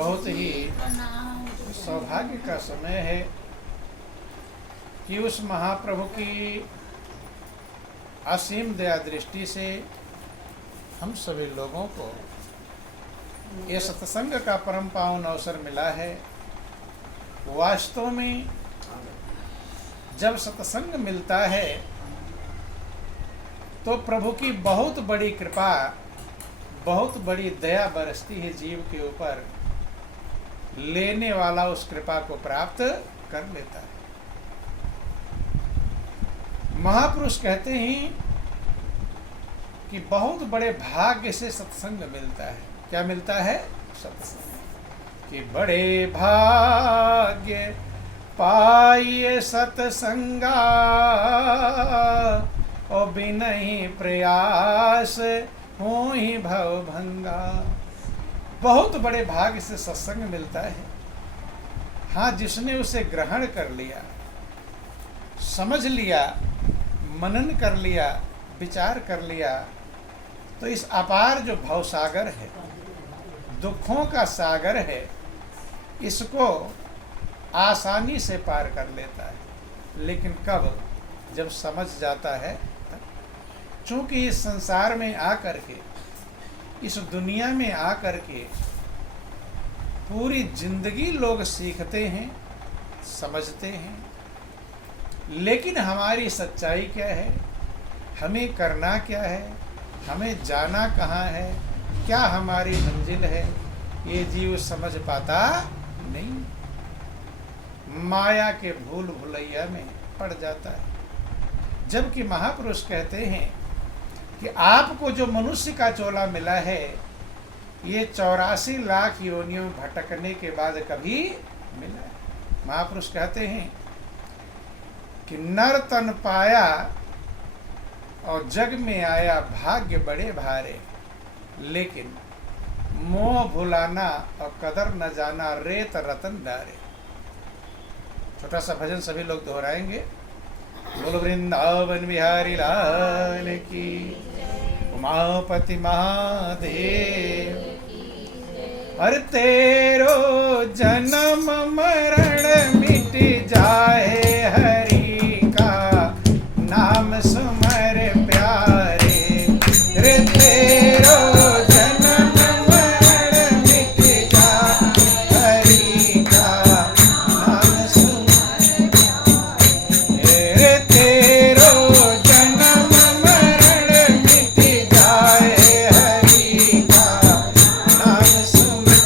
बहुत ही सौभाग्य का समय है कि उस महाप्रभु की असीम दया दृष्टि से हम सभी लोगों को ये सत्संग का परम पावन अवसर मिला है। वास्तव में जब सत्संग मिलता है तो प्रभु की बहुत बड़ी कृपा, बहुत बड़ी दया बरसती है जीव के ऊपर। लेने वाला उस कृपा को प्राप्त कर लेता है। महापुरुष कहते हैं कि बहुत बड़े भाग्य से सत्संग मिलता है। क्या मिलता है? सत्संग। कि बड़े भाग्य पाइए सत्संगा और बिनहि प्रयास हो ही भव भंगा। बहुत बड़े भाग्य से सत्संग मिलता है। हाँ, जिसने उसे ग्रहण कर लिया, समझ लिया, मनन कर लिया, विचार कर लिया, तो इस अपार जो भवसागर है, दुखों का सागर है, इसको आसानी से पार कर लेता है। लेकिन कब? जब समझ जाता है। चूंकि इस संसार में आकर के, इस दुनिया में आकर के पूरी जिंदगी लोग सीखते हैं, समझते हैं, लेकिन हमारी सच्चाई क्या है, हमें करना क्या है, हमें जाना कहाँ है, क्या हमारी मंजिल है, ये जीव समझ पाता नहीं। माया के भूल भुलैया में पड़ जाता है। जबकि महापुरुष कहते हैं कि आपको जो मनुष्य का चोला मिला है, ये 84 लाख योनियों में भटकने के बाद कभी मिला है। महापुरुष कहते हैं कि नर तन पाया और जग में आया भाग्य बड़े भारे, लेकिन मोह भुलाना और कदर न जाना रेत रतन डारे। छोटा सा भजन सभी लोग दोहराएंगे। बोलो वृंदावन बिहारी लाल की, उमापति महादेव। हर तेरो जन्म मरण मिट जाए, हरि का नाम सुमर प्यारे। रे तेरो जन्म मरण मिट जाए, हरि का नाम सुमर प्यारे। रे तेरो जन्म मरण मिट जाए, हरि का नाम सुमर।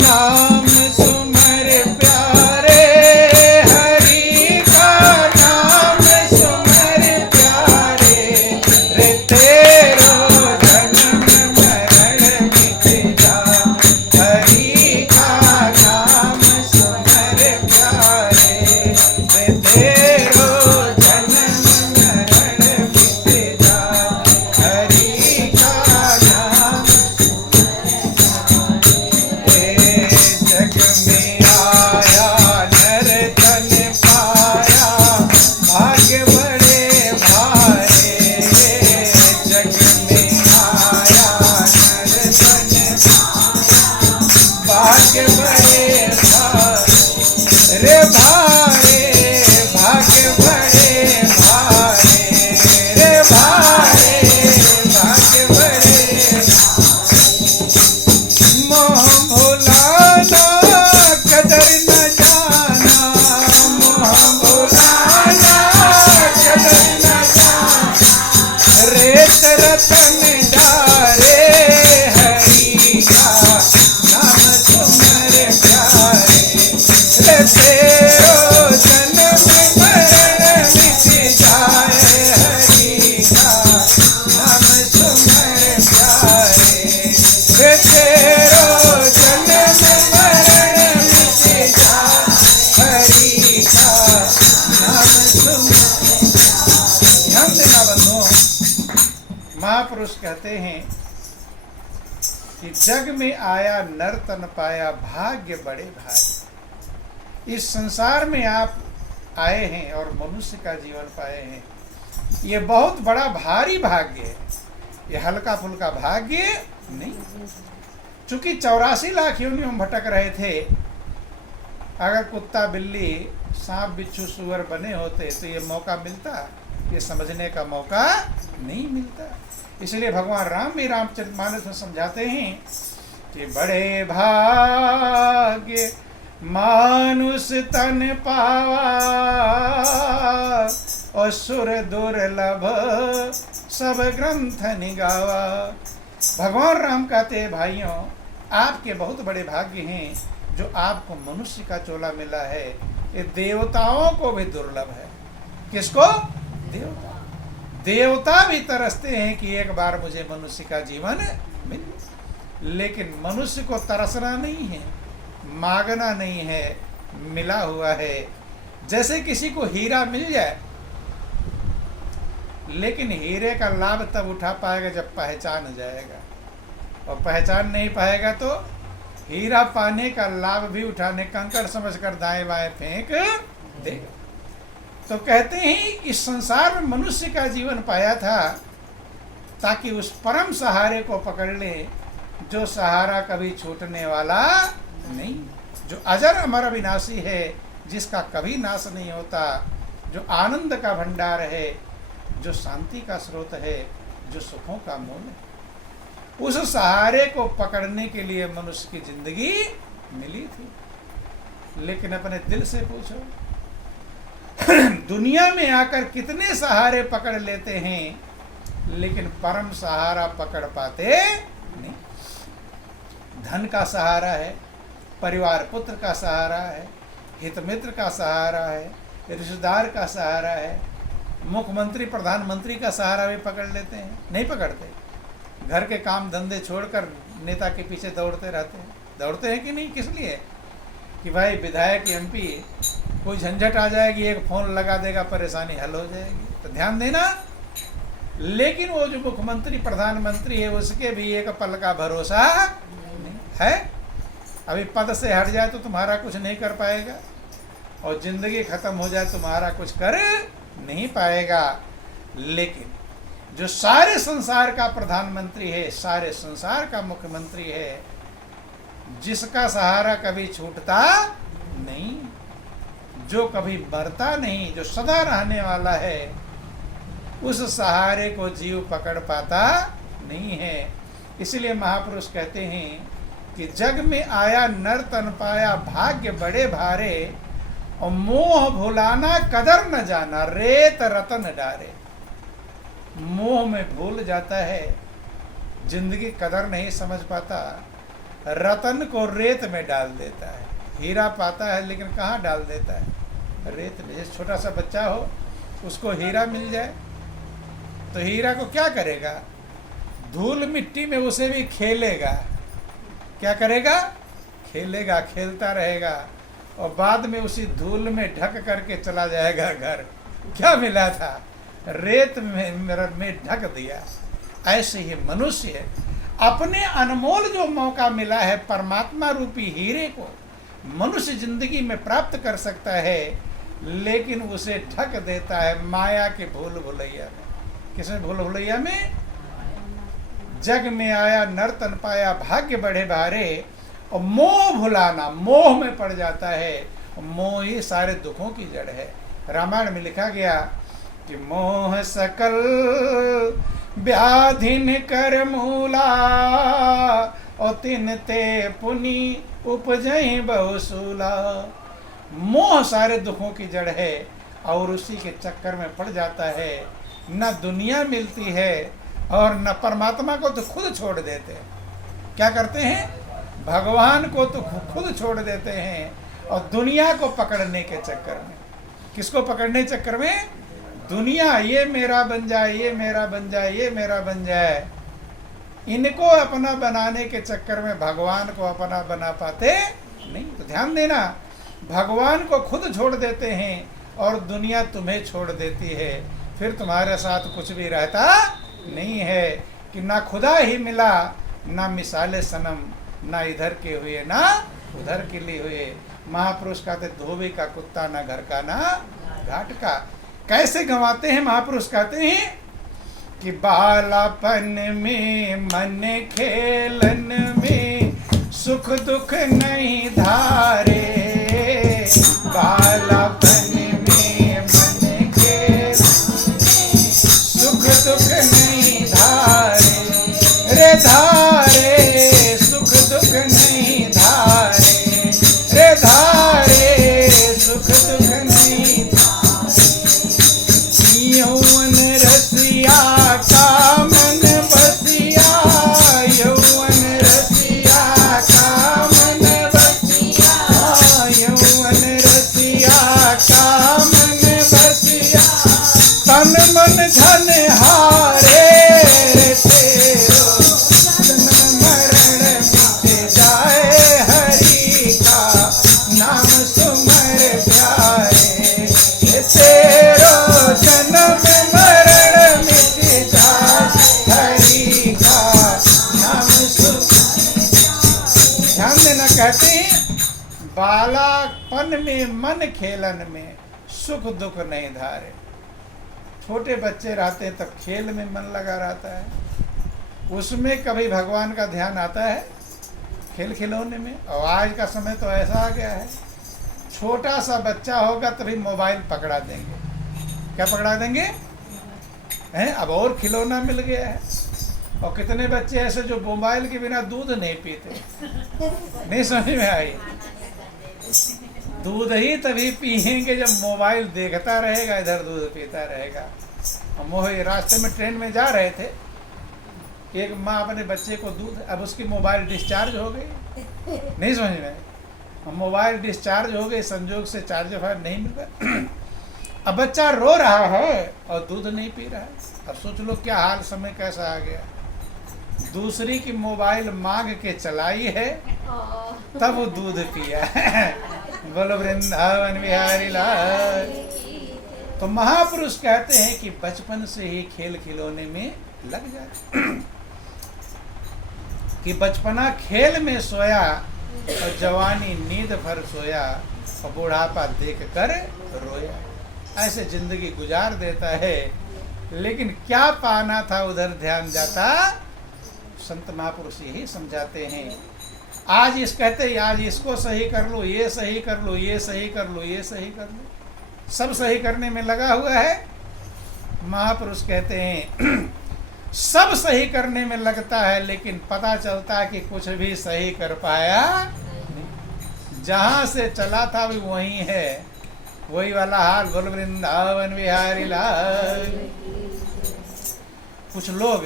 नाम सुमर प्यारे, हरि का नाम सुमर प्यारे। रे तेरो जन्म मरण मिट जाए, हरि का नाम सुमर प्यारे। रे तेरो जन्म मरण मिट जाए, हरि का नाम। जग में आया नर तन पाया, भाग्य बड़े भारे। जग में आया नर तन, भाग्य बड़े भारे। रे भारे, भाग्य बड़े भारे। रे भारे, भाग्य बड़े। मोह भुलाना कदर न जाना, मोह भुलाना कदर न जाना। रेत रतन डारे, हरि का नाम सुमर प्यारे। रे तेरो जन्म मरण मिट जाए, हरि का नाम सुमर प्यारे। रे तेरो जन्म मरण मिट जाए, हरि का नाम सुमर। ध्यान देना बंधुओं, महापुरुष कहते हैं कि जग में आया नर तन पाया, भाग्य बड़े भारी। इस संसार में आप आए हैं और मनुष्य का जीवन पाए हैं, ये बहुत बड़ा भारी भाग्य है। ये हल्का फुल्का भाग्य नहीं। चूंकि 84 लाख योनियों में भटक रहे थे, अगर कुत्ता बिल्ली सांप बिच्छू सुअर बने होते तो ये मौका मिलता, ये समझने का मौका नहीं मिलता। इसलिए भगवान राम भी रामचरितमानस में समझाते हैं कि बड़े भाग्य मानुष तन पावा और सुर दुर्लभ सब ग्रंथ निगावा। भगवान राम कहते हैं, भाइयों आपके बहुत बड़े भाग्य हैं जो आपको मनुष्य का चोला मिला है, ये देवताओं को भी दुर्लभ है। किसको? देवता। देवता भी तरसते हैं कि एक बार मुझे मनुष्य का जीवन मिले, लेकिन मनुष्य को तरसना नहीं है, मांगना नहीं है, मिला हुआ है। जैसे किसी को हीरा मिल जाए, लेकिन हीरे का लाभ तब उठा पाएगा जब पहचान जाएगा, और पहचान नहीं पाएगा तो हीरा पाने का लाभ भी उठाने कंकड़ समझकर दाएं बाएं फेंक देगा। तो कहते हैं इस संसार में मनुष्य का जीवन पाया था ताकि उस परम सहारे को पकड़ ले जो सहारा कभी छूटने वाला नहीं, जो अजर अमर अविनाशी है, जिसका कभी नाश नहीं होता, जो आनंद का भंडार है, जो शांति का स्रोत है, जो सुखों का मूल है। उस सहारे को पकड़ने के लिए मनुष्य की जिंदगी मिली थी। लेकिन अपने दिल से पूछो, दुनिया में आकर कितने सहारे पकड़ लेते हैं, लेकिन परम सहारा पकड़ पाते नहीं। धन का सहारा है, परिवार पुत्र का सहारा है, हित मित्र का सहारा है, रिश्तेदार का सहारा है, मुख्यमंत्री प्रधानमंत्री का सहारा भी पकड़ लेते हैं, नहीं पकड़ते। घर के काम धंधे छोड़कर नेता के पीछे दौड़ते रहते हैं। दौड़ते हैं कि नहीं? किस लिए? कि भाई विधायक एमपी कोई झंझट आ जाएगी, एक फोन लगा देगा, परेशानी हल हो जाएगी, तो ध्यान देना। लेकिन वो जो मुख्यमंत्री प्रधानमंत्री है उसके भी एक पल का भरोसा नहीं है। अभी पद से हट जाए तो तुम्हारा कुछ नहीं कर पाएगा, और जिंदगी खत्म हो जाए तुम्हारा कुछ कर नहीं पाएगा। लेकिन जो सारे संसार का प्रधानमंत्री है, सारे संसार का मुख्यमंत्री है, जिसका सहारा कभी छूटता नहीं, जो कभी मरता नहीं, जो सदा रहने वाला है, उस सहारे को जीव पकड़ पाता नहीं है। इसलिए महापुरुष कहते हैं कि जग में आया नर तन पाया भाग्य बड़े भारे, और मोह भुलाना कदर न जाना रेत रतन डारे। मोह में भूल जाता है, जिंदगी कदर नहीं समझ पाता, रतन को रेत में डाल देता है। हीरा पाता है लेकिन कहाँ डाल देता है? रेत में। जैसे छोटा सा बच्चा हो, उसको हीरा मिल जाए तो हीरा को क्या करेगा? धूल मिट्टी में उसे भी खेलेगा। क्या करेगा? खेलेगा, खेलता रहेगा, और बाद में उसी धूल में ढक करके चला जाएगा घर। क्या मिला था? रेत में ढक दिया। ऐसे ही मनुष्य है, अपने अनमोल जो मौका मिला है परमात्मा रूपी हीरे को मनुष्य जिंदगी में प्राप्त कर सकता है, लेकिन उसे ढक देता है माया के भूल भुलैया में। किसमें? भूल भुलैया में। जग में आया नर तन पाया भाग्य बड़े भारे, और मोह भुलाना, मोह में पड़ जाता है। मोह ही सारे दुखों की जड़ है। रामायण में लिखा गया कि मोह सकल व्याधिन कर मूला, और तिन ते पुनि उपजहि बहुसूला। मोह सारे दुखों की जड़ है, और उसी के चक्कर में पड़ जाता है। न दुनिया मिलती है, और न परमात्मा को तो खुद छोड़ देते हैं। क्या करते हैं? भगवान को तो खुद छोड़ देते हैं, और दुनिया को पकड़ने के चक्कर में। किसको पकड़ने के चक्कर में? दुनिया। ये मेरा बन जाए, ये मेरा बन जाए, ये मेरा बन जाए। इनको अपना बनाने के चक्कर में भगवान को अपना बना पाते नहीं। तो ध्यान देना, भगवान को खुद छोड़ देते हैं और दुनिया तुम्हें छोड़ देती है। फिर तुम्हारे साथ कुछ भी रहता नहीं है कि ना खुदा ही मिला, ना मिसाले सनम, ना इधर के हुए ना उधर के लिए हुए। महापुरुष कहते धोबी का कुत्ता, ना घर का ना घाट का। कैसे गंवाते हैं? महापुरुष कहते हैं कि बालापन में मन खेलन में सुख दुख नहीं धारे, बालापन में मन खेल, सुख दुख नहीं धारे रे धारे, सुख दुख नहीं धारे रे धारे, सुख दुख नहीं धारे। यौवन रसिया का मन बसिया, यौवन रसिया का मन बसिया, यौवन रसिया का मन बसिया, तन मन धन हारे, तेरो जन्म मरण मिट जाए, हरि का नाम सुमर प्यारे, तेरो जन्म मरण मिट जाए, हरि का नाम सुमर। ध्यान देना, कहते हैं बालापन में मन खेलन में सुख दुख नहीं धारे। छोटे बच्चे रहते हैं तब खेल में मन लगा रहता है, उसमें कभी भगवान का ध्यान आता है खेल खिलौने में। और आज का समय तो ऐसा आ गया है, छोटा सा बच्चा होगा तभी मोबाइल पकड़ा देंगे। क्या पकड़ा देंगे हैं? अब और खिलौना मिल गया है। और कितने बच्चे ऐसे जो मोबाइल के बिना दूध नहीं पीते। नहीं समझ में आई? दूध ही तभी पिएंगे जब मोबाइल देखता रहेगा, इधर दूध पीता रहेगा। मोह रास्ते में ट्रेन में जा रहे थे, एक माँ अपने बच्चे को दूध, अब उसकी मोबाइल डिस्चार्ज हो गई। नहीं समझ में? मोबाइल डिस्चार्ज हो गई, संजोग से चार्जर नहीं मिल रहा। अब बच्चा रो रहा है और दूध नहीं पी रहा है। अब सोच लो क्या हाल, समय कैसा आ गया। दूसरी की मोबाइल मांग के चलाई है तब वो दूध पिया है। बोलो वृंदावन बिहारी लाल। तो महापुरुष कहते हैं कि बचपन से ही खेल खिलौने में लग जाए। कि बचपना खेल में सोया और जवानी नींद भर सोया और बुढ़ापा देख कर रोया। ऐसे जिंदगी गुजार देता है, लेकिन क्या पाना था उधर ध्यान जाता। संत महापुरुष यही समझाते हैं। आज इस कहते आज इसको सही कर लो, ये सही कर लो, ये सही कर लो, ये सही कर लो, सब सही करने में लगा हुआ है। महापुरुष कहते हैं सब सही करने में लगता है, लेकिन पता चलता है कि कुछ भी सही कर पाया नहीं। जहां से चला था भी वही है, वही वाला हाल। बोल वृंदावन बिहारी लाल। कुछ लोग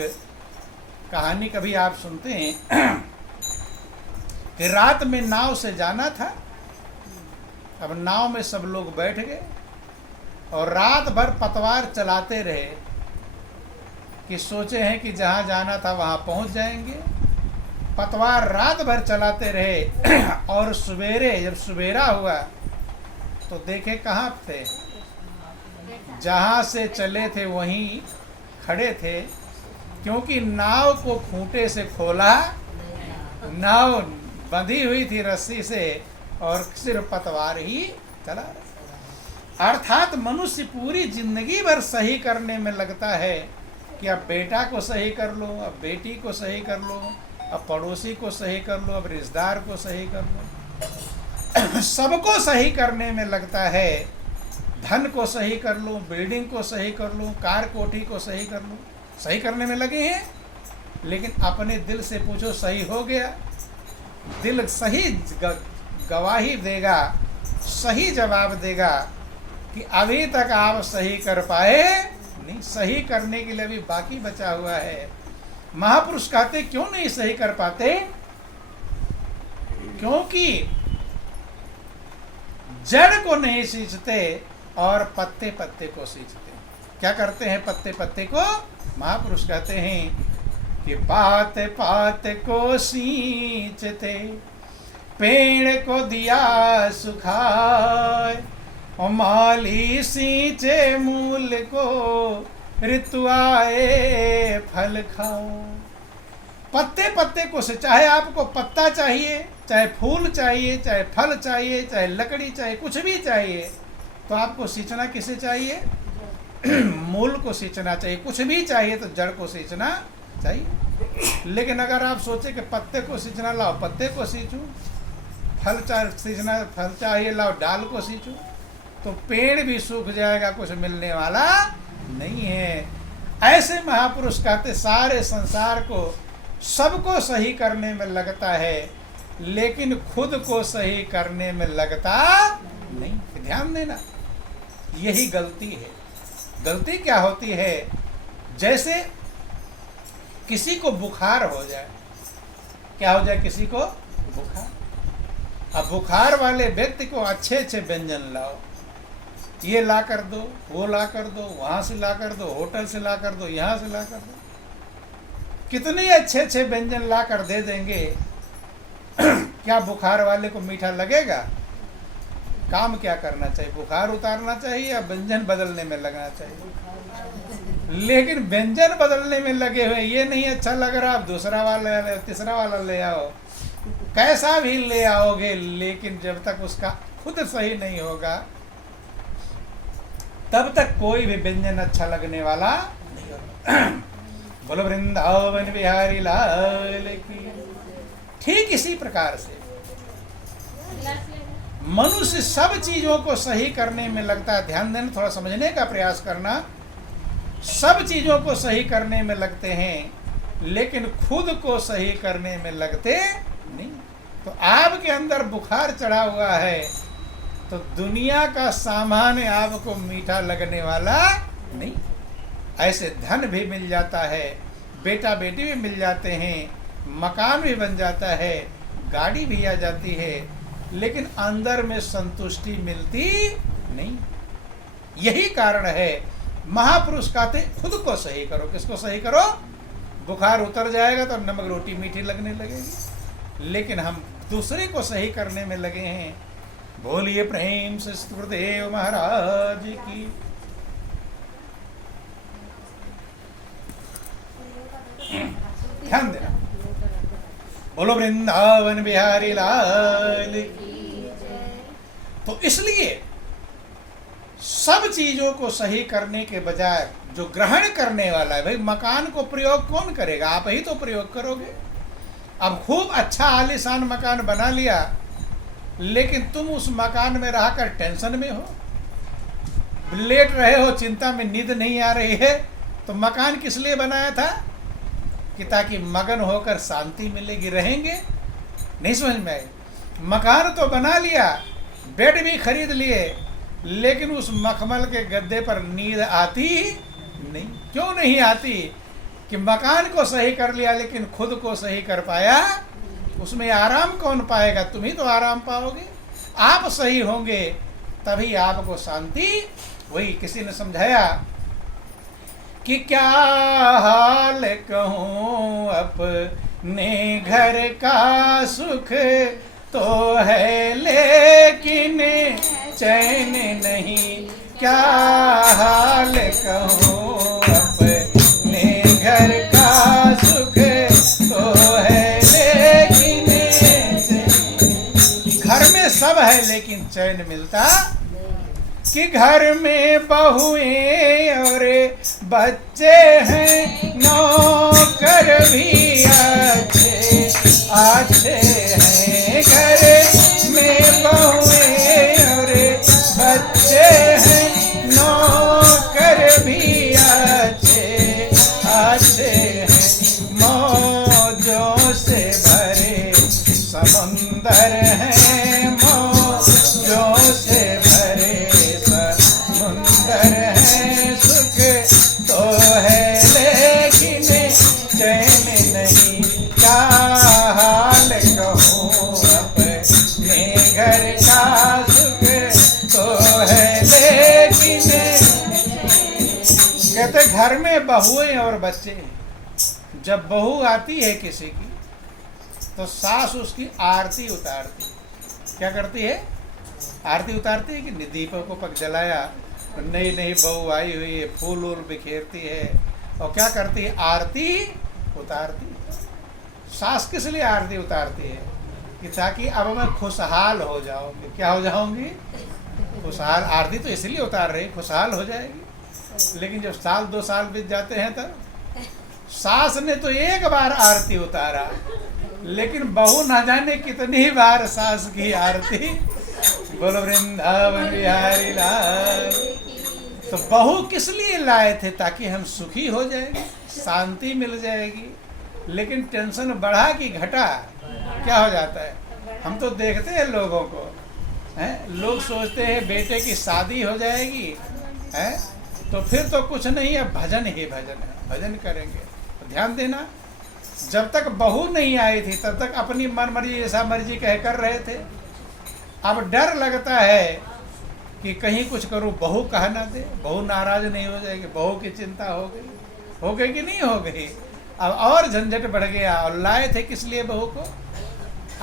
कहानी कभी आप सुनते हैं कि रात में नाव से जाना था। अब नाव में सब लोग बैठ गए और रात भर पतवार चलाते रहे कि सोचे हैं कि जहां जाना था वहां पहुंच जाएंगे। पतवार रात भर चलाते रहे और सवेरे जब सवेरा हुआ तो देखे कहाँ थे, जहां से चले थे वहीं खड़े थे, क्योंकि नाव को खूंटे से खोला, नाव बंधी हुई थी रस्सी से और सिर्फ पतवार ही चला रहा। अर्थात मनुष्य पूरी जिंदगी भर सही करने में लगता है कि अब बेटा को सही कर लो, अब बेटी को सही कर लो, अब पड़ोसी को सही कर लो, अब रिश्तेदार को सही कर लो। सबको सही करने में लगता है। धन को सही कर लो, बिल्डिंग को सही कर लो, कार कोठी को सही कर लो, सही करने में लगे हैं। लेकिन अपने दिल से पूछो सही हो गया? दिल सही गवाही देगा, सही जवाब देगा कि अभी तक आप सही कर पाए नहीं, सही करने के लिए भी बाकी बचा हुआ है। महापुरुष कहते क्यों नहीं सही कर पाते? क्योंकि जड़ को नहीं सींचते और पत्ते पत्ते को सींचते। क्या करते हैं पत्ते पत्ते को? महापुरुष कहते हैं कि पात पात को सींचते, पेड़ को दिया सुखाए, और माली सींचे मूल को, ऋतु आए फल खाओ। पत्ते पत्ते को से, चाहे आपको पत्ता चाहिए, चाहे फूल चाहिए, चाहे फल चाहिए, चाहे लकड़ी चाहिए, कुछ भी चाहिए, तो आपको सींचना किसे चाहिए? मूल को सींचना चाहिए। कुछ भी चाहिए तो जड़ को सींचना चाहिए। लेकिन अगर आप सोचे कि पत्ते को सींचना, लाओ पत्ते को सींचूं, सींचना फल चाहिए, लाओ डाल को सींचूं, तो पेड़ भी सूख जाएगा, कुछ मिलने वाला नहीं है। ऐसे महापुरुष कहते सारे संसार को, सबको सही करने में लगता है, लेकिन खुद को सही करने में लगता नहीं। ध्यान देना, यही गलती है। गलती क्या होती है? जैसे किसी को बुखार हो जाए, क्या हो जाए? किसी को बुखार। अब बुखार वाले व्यक्ति को अच्छे अच्छे व्यंजन लाओ, ये ला कर दो, वो ला कर दो, वहां से ला कर दो, होटल से ला कर दो, यहाँ से ला कर दो, कितने अच्छे अच्छे व्यंजन ला कर दे देंगे, क्या बुखार वाले को मीठा लगेगा? काम क्या करना चाहिए? बुखार उतारना चाहिए या व्यंजन बदलने में लगना चाहिए? लेकिन व्यंजन बदलने में लगे हुए, ये नहीं अच्छा लग रहा, आप दूसरा वाला, तीसरा वाला ले आओ, कैसा भी ले आओगे, लेकिन जब तक उसका खुद सही नहीं होगा, तब तक कोई भी व्यंजन अच्छा लगने वाला नहीं होगा। बोलो वृंदावन बिहारी लाल की। ठीक इसी प्रकार से मनुष्य सब चीजों को सही करने में लगता है। ध्यान देना, थोड़ा समझने का प्रयास करना। सब चीजों को सही करने में लगते हैं, लेकिन खुद को सही करने में लगते नहीं। तो आपके अंदर बुखार चढ़ा हुआ है, तो दुनिया का सामान आपको मीठा लगने वाला नहीं। ऐसे धन भी मिल जाता है, बेटा बेटी भी मिल जाते हैं, मकान भी बन जाता है, गाड़ी भी आ जाती है, लेकिन अंदर में संतुष्टि मिलती नहीं। यही कारण है महापुरुष कहते खुद को सही करो। किसको सही करो? बुखार उतर जाएगा तो नमक रोटी मीठी लगने लगेगी, लेकिन हम दूसरे को सही करने में लगे हैं। बोलिए प्रेम से गुरुदेव महाराज की। ध्यान देना, बोलो वृंदावन बिहारी लाल की। तो इसलिए सब चीजों को सही करने के बजाय जो ग्रहण करने वाला है, भाई मकान को प्रयोग कौन करेगा? आप ही तो प्रयोग करोगे। अब खूब अच्छा आलीशान मकान बना लिया, लेकिन तुम उस मकान में रहकर टेंशन में हो, लेट रहे हो, चिंता में, नींद नहीं आ रही है, तो मकान किस लिए बनाया था? कि ताकि मगन होकर शांति मिलेगी, रहेंगे। नहीं समझ में आई? मकान तो बना लिया, बेड भी खरीद लिए, लेकिन उस मखमल के गद्दे पर नींद आती नहीं। क्यों नहीं आती? कि मकान को सही कर लिया, लेकिन खुद को सही कर पाया? उसमें आराम कौन पाएगा? तुम ही तो आराम पाओगे। आप सही होंगे तभी आपको शांति। वही किसी ने समझाया कि क्या हाल कहूँ अपने घर का सुख तो है, लेकिन चैन नहीं। क्या हाल कहूँ अपने घर का सुख तो है, लेकिन घर में सब है लेकिन चैन मिलता। कि घर में बहुएं और बच्चे हैं, नौकर भी अच्छे अच्छे हैं। घर में बहुएं और बच्चे हैं, नौकर भी अच्छे अच्छे हैं। मौजों से भरे समुंदर हैं, मौजों से भरे समुंदर हैं। सुख तो है लेकिन चैन नहीं। क्या हाल कहूँ अपने घर का सुख तो है, लेकिन कहते घर में बहुएं और बच्चे। जब बहू आती है किसी की, तो सास उसकी आरती उतारती। क्या करती है? आरती उतारती है कि दीपक को पक जलाया, नई नई बहू आई हुई है, फूल वूल बिखेरती है, और क्या करती है? आरती उतारती है। सास किस लिए आरती उतारती है? कि ताकि अब मैं खुशहाल हो जाऊंगी। क्या हो जाऊंगी? खुशहाल। आरती तो इसलिए उतार रही, खुशहाल हो जाएगी। लेकिन जब साल 2 साल बीत जाते हैं तब सास ने तो एक बार आरती उतारा, लेकिन बहू न जाने कितनी बार सास की आरती। बोलो वृंदावन बिहारी लाल। तो बहू किस लिए लाए थे? ताकि हम सुखी हो जाएंगे, शांति मिल जाएगी। लेकिन टेंशन बढ़ा कि घटा, क्या हो जाता है? हम तो देखते हैं लोगों को, हैं? लोग सोचते हैं बेटे की शादी हो जाएगी, हैं? तो फिर तो कुछ नहीं है, भजन ही भजन है, भजन करेंगे। तो ध्यान देना, जब तक बहू नहीं आई थी तब तक अपनी मन मर्जी जैसा मर्जी कह कर रहे थे। अब डर लगता है कि कहीं कुछ करूं, बहू कहा ना दे, बहू नाराज नहीं हो जाएगी, बहू की चिंता हो गई कि नहीं हो गई? अब और झंझट बढ़ गया। और लाए थे किस लिए बहू को?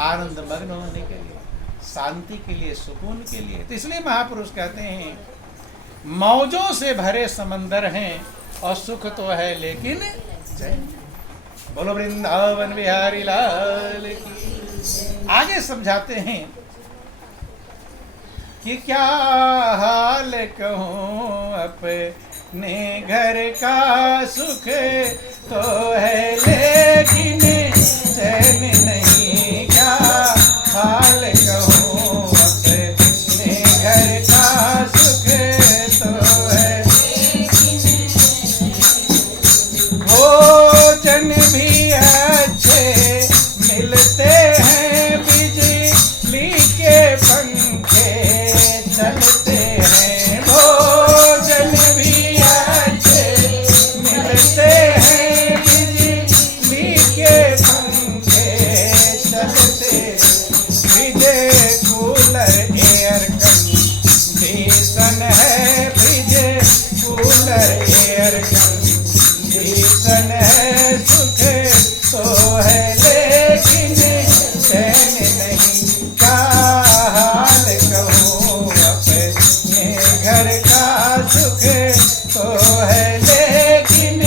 आनंद मग्न होने के लिए, शांति के लिए, सुकून के लिए। तो इसलिए महापुरुष कहते हैं मौजों से भरे समंदर हैं और सुख तो है लेकिन जय। बोलो वृंदावन बिहारी लाल की। आगे समझाते हैं कि क्या हाल कहूँ अपने घर का सुख तो है लेकिन चैन नहीं। क्या हाल कहूँ अपने घर का सुख तो है, भोजन भी अच्छे मिलते हैं, बिजली के पंखे चलते हैं। भोजन भी अच्छे मिलते हैं, बिजली के पंखे चलते। फ्रिज कूलर एयर कंडीशन है, फ्रिज कूलर एयर कंडीशन है। सुख तो है लेकिन चैन नहीं। क्या हाल कहूँ अपने घर का सुख तो है लेकिन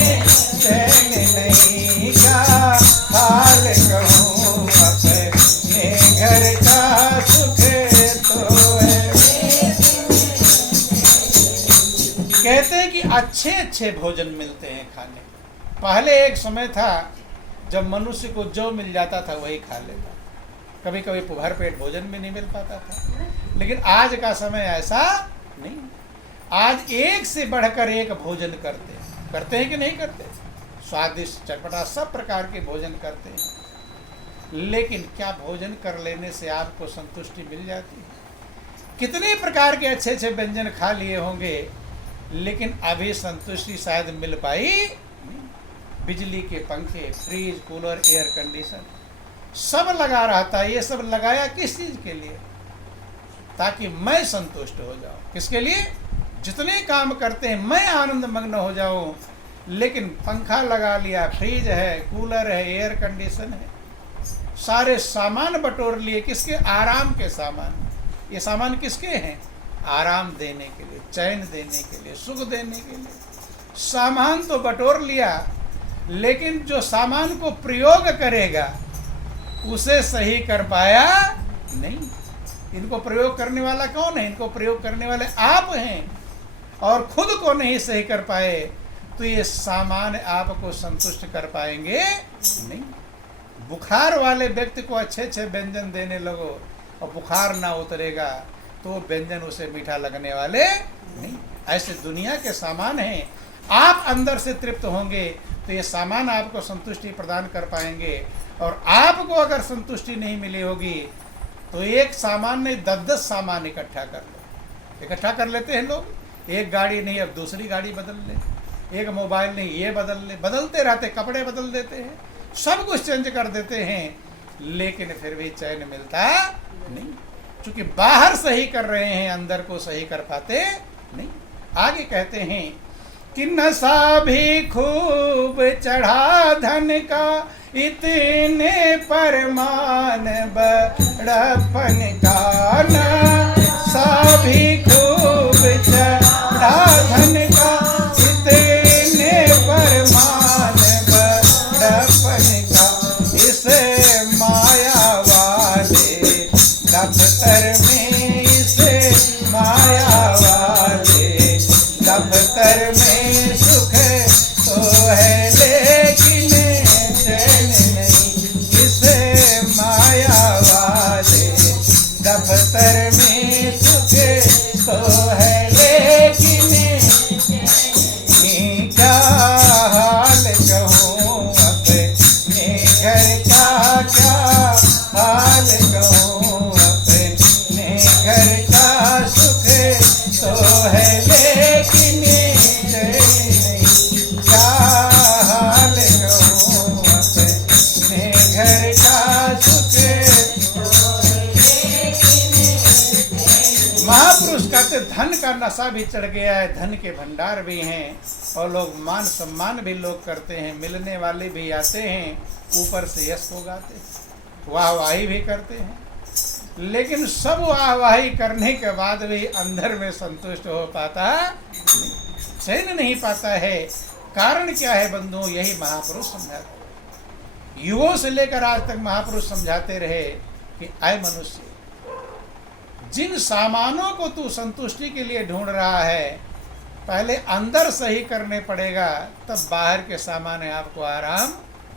चैन नहीं। क्या हाल कहूँ अपने घर का सुख तो है। कहते हैं कि अच्छे अच्छे भोजन मिलते हैं खाने। पहले एक समय था जब मनुष्य को जो मिल जाता था वही खा लेता, कभी कभी भर पेट भोजन भी नहीं मिल पाता था। लेकिन आज का समय ऐसा नहीं। आज एक से बढ़कर एक भोजन करते हैं कि नहीं करते? स्वादिष्ट चटपटा सब प्रकार के भोजन करते हैं। लेकिन क्या भोजन कर लेने से आपको संतुष्टि मिल जाती है? कितने प्रकार के अच्छे अच्छे व्यंजन खा लिए होंगे, लेकिन अभी संतुष्टि शायद मिल पाई नहीं। बिजली के पंखे, फ्रिज, कूलर, एयर कंडीशन सब लगा रहता है। ये सब लगाया किस चीज के लिए? ताकि मैं संतुष्ट हो जाऊं। किसके लिए? जितने काम करते हैं मैं आनंद मग्न हो जाऊं। लेकिन पंखा लगा लिया, फ्रिज है, कूलर है, एयर कंडीशन है, सारे सामान बटोर लिए। किसके? आराम के सामान। ये सामान किसके हैं? आराम देने के लिए, चैन देने के लिए, सुख देने के लिए। सामान तो बटोर लिया, लेकिन जो सामान को प्रयोग करेगा उसे सही कर पाया नहीं। इनको प्रयोग करने वाला कौन है? इनको प्रयोग करने वाले आप हैं, और खुद को नहीं सही कर पाए तो ये सामान आपको संतुष्ट कर पाएंगे नहीं। बुखार वाले व्यक्ति को अच्छे अच्छे व्यंजन देने लगो और बुखार ना उतरेगा तो व्यंजन उसे मीठा लगने वाले नहीं। ऐसे दुनिया के सामान हैं। आप अंदर से तृप्त होंगे तो ये सामान आपको संतुष्टि प्रदान कर पाएंगे। और आपको अगर संतुष्टि नहीं मिली होगी तो एक सामान नहीं 10-10 सामान इकट्ठा कर लो। इकट्ठा कर लेते हैं लोग। एक गाड़ी नहीं अब दूसरी गाड़ी बदल ले, एक मोबाइल नहीं ये बदल ले, बदलते रहते, कपड़े बदल देते हैं, सब कुछ चेंज कर देते हैं, लेकिन फिर भी चैन मिलता नहीं। क्योंकि बाहर सही कर रहे हैं, अंदर को सही कर पाते नहीं। आगे कहते हैं कि नशा भी खूब चढ़ा धन का, इतने परमान बड़पन का। नशा भी खूब चढ़ा धन का, इतने परमान बड़पन का। इसे माया वाले दफ्तर में, इसे माया वाले दफ्तर में सुख तो है लेकिन धन का नशा भी चढ़ गया है, धन के भंडार भी हैं, और लोग मान सम्मान भी लोग करते हैं, मिलने वाले भी आते हैं, ऊपर से यश को गाते हैं, वाहवाही भी करते हैं, लेकिन सब वाहवाही करने के बाद भी अंदर में संतुष्ट हो पाता चैन नहीं पाता है। कारण क्या है बंधुओं? यही महापुरुष समझाते, युगों से लेकर आज तक महापुरुष समझाते रहे कि आए मनुष्य, जिन सामानों को तू संतुष्टि के लिए ढूंढ रहा है, पहले अंदर सही करने पड़ेगा, तब बाहर के सामान आपको आराम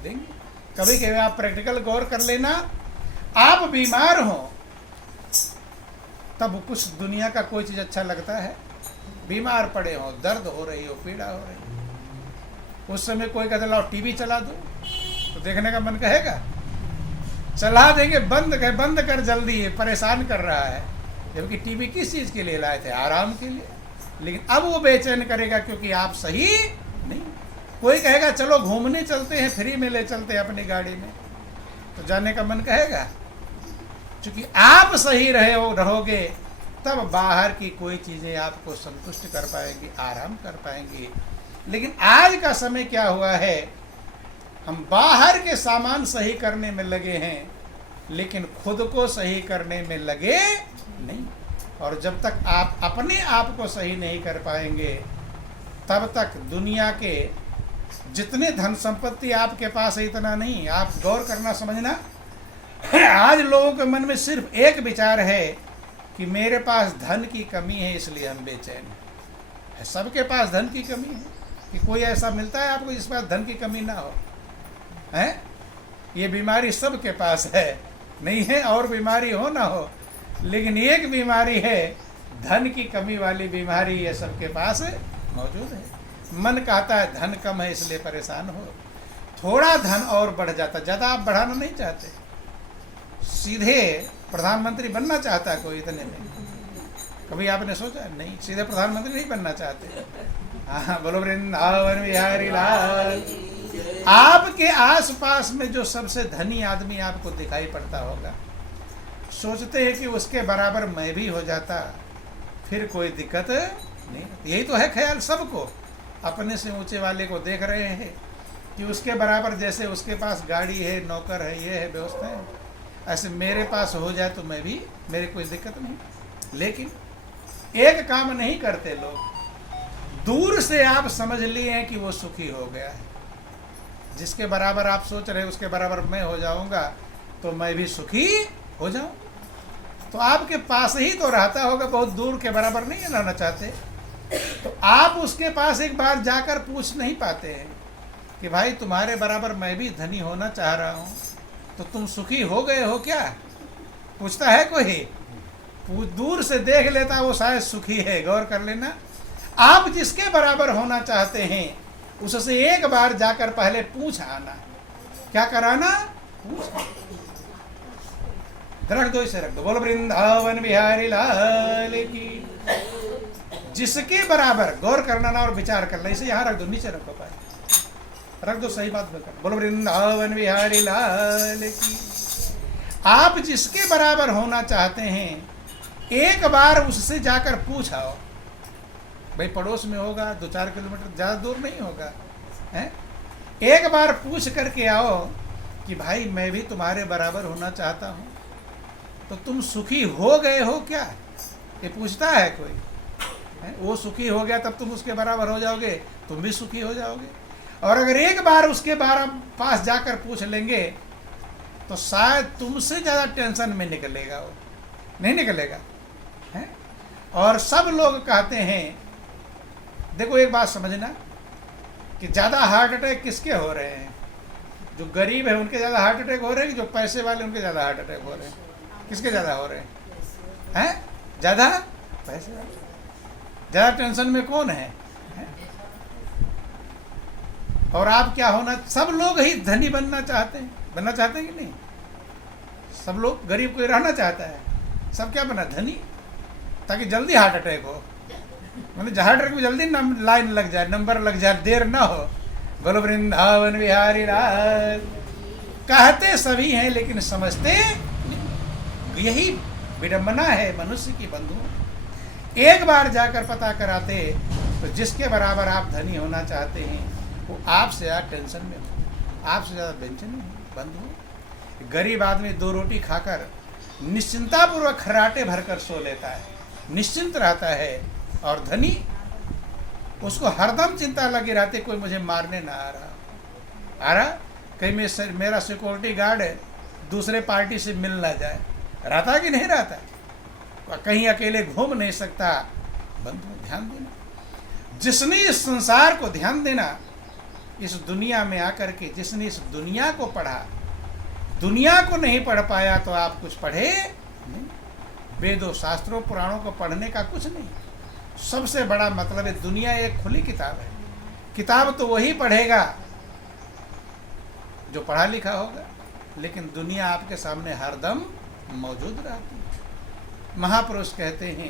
देंगे। कभी कभी आप प्रैक्टिकल गौर कर लेना, आप बीमार हो तब कुछ दुनिया का कोई चीज अच्छा लगता है? बीमार पड़े हो, दर्द हो रही हो, पीड़ा हो रही हो, उस समय कोई कहता लाओ टीवी चला दो, तो देखने का मन कहेगा? चला देंगे, बंद कर जल्दी, ये परेशान कर रहा है। जबकि टीवी किस चीज के लिए लाए थे? आराम के लिए। लेकिन अब वो बेचैन करेगा क्योंकि आप सही नहीं। कोई कहेगा चलो घूमने चलते हैं, फ्री में ले चलते हैं अपनी गाड़ी में, तो जाने का मन कहेगा? क्योंकि आप सही रहोगे तब बाहर की कोई चीजें आपको संतुष्ट कर पाएंगी, आराम कर पाएंगी। लेकिन आज का समय क्या हुआ है, हम बाहर के सामान सही करने में लगे हैं, लेकिन खुद को सही करने में लगे नहीं। और जब तक आप अपने आप को सही नहीं कर पाएंगे, तब तक दुनिया के जितने धन संपत्ति आपके पास है इतना नहीं। आप गौर करना, समझना, आज लोगों के मन में सिर्फ एक विचार है कि मेरे पास धन की कमी है इसलिए हम बेचैन हैं। सबके पास धन की कमी है कि कोई ऐसा मिलता है आपको जिस पास धन की कमी ना हो? है ये बीमारी सबके पास है, नहीं है और बीमारी हो ना हो, लेकिन एक बीमारी है धन की कमी वाली बीमारी, ये सबके पास मौजूद है। मन कहता है धन कम है इसलिए परेशान हो, थोड़ा धन और बढ़ जाता, ज़्यादा आप बढ़ाना नहीं चाहते। सीधे प्रधानमंत्री बनना चाहता है कोई इतने में? कभी आपने सोचा? नहीं, सीधे प्रधानमंत्री नहीं बनना चाहते। हाँ, बोलो वृंदावन बिहारी लाल। आपके आसपास में जो सबसे धनी आदमी आपको दिखाई पड़ता होगा, सोचते हैं कि उसके बराबर मैं भी हो जाता, फिर कोई दिक्कत नहीं। यही तो है ख्याल सबको, अपने से ऊंचे वाले को देख रहे हैं कि उसके बराबर, जैसे उसके पास गाड़ी है, नौकर है, ये है, व्यवस्था है, ऐसे मेरे पास हो जाए तो मैं भी, मेरे कोई दिक्कत नहीं। लेकिन एक काम नहीं करते लोग, दूर से आप समझ लिए हैं कि वो सुखी हो गया है, जिसके बराबर आप सोच रहे उसके बराबर मैं हो जाऊंगा तो मैं भी सुखी हो जाऊं, तो आपके पास ही तो रहता होगा, बहुत दूर के बराबर नहीं रहना चाहते। तो आप उसके पास एक बार जाकर पूछ नहीं पाते हैं कि भाई तुम्हारे बराबर मैं भी धनी होना चाह रहा हूं, तो तुम सुखी हो गए हो क्या? पूछता है कोई? दूर से देख लेता वो शायद सुखी है। गौर कर लेना, आप जिसके बराबर होना चाहते हैं उससे एक बार जाकर पहले पूछ आना। क्या कराना? पूछ। रख दो, इसे रख दो। बोलो वृंदावन बिहारी लाल की। जिसके बराबर, गौर करना ना और विचार करना, इसे यहाँ रख दो, नीचे रखो, पाए रख दो, सही बात कर। बोलो वृंदावन बिहारी लाल की। आप जिसके बराबर होना चाहते हैं एक बार उससे जाकर पूछ आओ। भाई पड़ोस में होगा, 2-4 किलोमीटर, ज़्यादा दूर नहीं होगा, हैं? एक बार पूछ करके आओ कि भाई मैं भी तुम्हारे बराबर होना चाहता हूँ, तो तुम सुखी हो गए हो क्या? ये पूछता है कोई? है? वो सुखी हो गया तब तुम उसके बराबर हो जाओगे, तुम भी सुखी हो जाओगे। और अगर एक बार उसके पास जाकर पूछ लेंगे तो शायद तुमसे ज़्यादा टेंशन में निकलेगा, वो नहीं निकलेगा, है? और सब लोग कहते हैं, देखो एक बात समझना कि ज़्यादा हार्ट अटैक किसके हो रहे हैं? जो गरीब है उनके ज़्यादा हार्ट अटैक हो रहे हैं, जो पैसे वाले उनके ज़्यादा हार्ट अटैक हो रहे हैं? किसके ज़्यादा हो रहे हैं? ज़्यादा पैसे वाले। ज़्यादा टेंशन में कौन है? और आप क्या होना? सब लोग ही धनी बनना चाहते हैं, बनना चाहते हैं कि नहीं? सब लोग, गरीब कोई रहना चाहता है, सब क्या बना? धनी, ताकि जल्दी हार्ट अटैक हो, मतलब हार्ट अटैक में जल्दी लाइन लग जाए, नंबर लग जाए, देर ना हो। बोलो वृंदावन बिहारी लाल। कहते सभी हैं लेकिन समझते, यही विडंबना है मनुष्य की बंधु। एक बार जाकर पता कराते तो जिसके बराबर आप धनी होना चाहते हैं वो आपसे ज़्यादा टेंशन में हो, आपसे ज़्यादा बेचैनी हो, बंद हो। गरीब आदमी 2 रोटी खाकर निश्चिंतापूर्वक खर्राटे भरकर सो लेता है, निश्चिंत रहता है, और धनी उसको हरदम चिंता लगी रहती, कोई मुझे मारने ना आ रहा, कहीं मेरा सिक्योरिटी गार्ड दूसरे पार्टी से मिल ना जाए। रहता कि नहीं रहता? कहीं अकेले घूम नहीं सकता। बंधु ध्यान देना, जिसने इस संसार को ध्यान देना, इस दुनिया में आकर के जिसने इस दुनिया को पढ़ा, दुनिया को नहीं पढ़ पाया तो आप कुछ पढ़े नहीं। वेदों शास्त्रों पुराणों को पढ़ने का कुछ नहीं। सबसे बड़ा मतलब है दुनिया एक खुली किताब है। किताब तो वही पढ़ेगा जो पढ़ा लिखा होगा, लेकिन दुनिया आपके सामने हरदम मौजूद रहती है। महापुरुष कहते हैं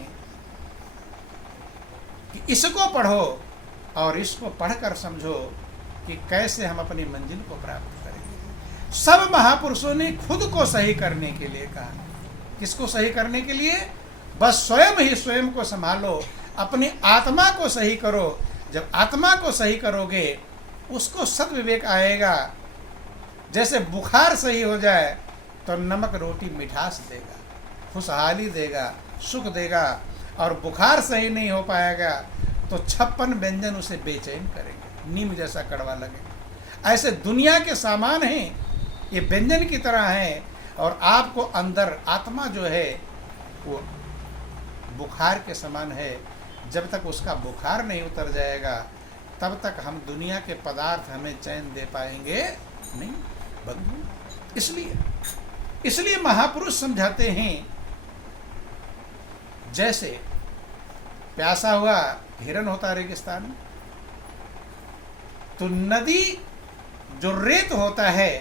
कि इसको पढ़ो और इसको पढ़कर समझो कि कैसे हम अपनी मंजिल को प्राप्त करेंगे। सब महापुरुषों ने खुद को सही करने के लिए कहा। किसको सही करने के लिए? बस स्वयं ही स्वयं को संभालो, अपनी आत्मा को सही करो। जब आत्मा को सही करोगे उसको सद्विवेक आएगा। जैसे बुखार सही हो जाए तो नमक रोटी मिठास देगा, खुशहाली देगा, सुख देगा, और बुखार सही नहीं हो पाएगा तो 56 व्यंजन उसे बेचैन करेंगे, नीम जैसा कड़वा लगेगा। ऐसे दुनिया के सामान हैं, ये व्यंजन की तरह हैं, और आपको अंदर आत्मा जो है वो बुखार के समान है। जब तक उसका बुखार नहीं उतर जाएगा तब तक हम दुनिया के पदार्थ हमें चैन दे पाएंगे नहीं बंधु। इसलिए महापुरुष समझाते हैं, जैसे प्यासा हुआ हिरन होता रेगिस्तान में, तो नदी जो रेत होता है